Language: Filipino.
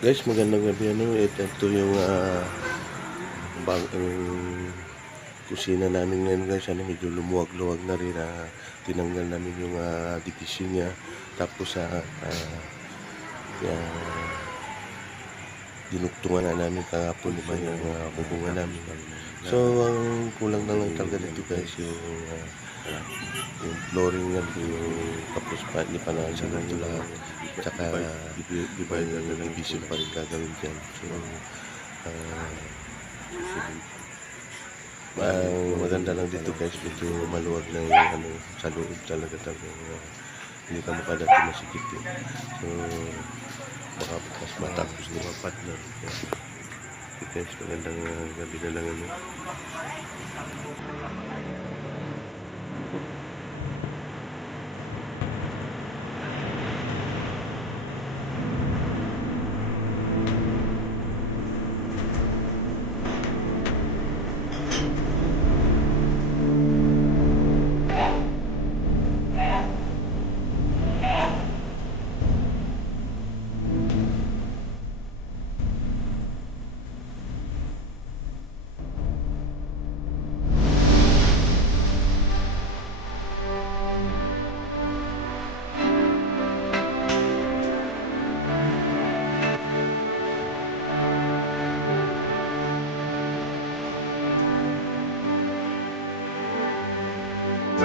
Guys, magandang gabi. Ito yung kusina namin ngayon guys. Medyo lumuwag-luwag na rin. Tinanggal namin yung division niya. Tapos dinuktungan na namin kahapon yung bubungan namin. So, ang kulang na lang talaga dito guys yung flooring na yung tapos pa ni panasa ng lahat. Tsaka iba yung division pa rin gagawin dyan. So, maganda lang dito guys, medyo maluwag na yung sa loob talaga hindi ka makadati masikip eh. So baka mas matapos lumapat na. Okay guys, magandang gabi na lang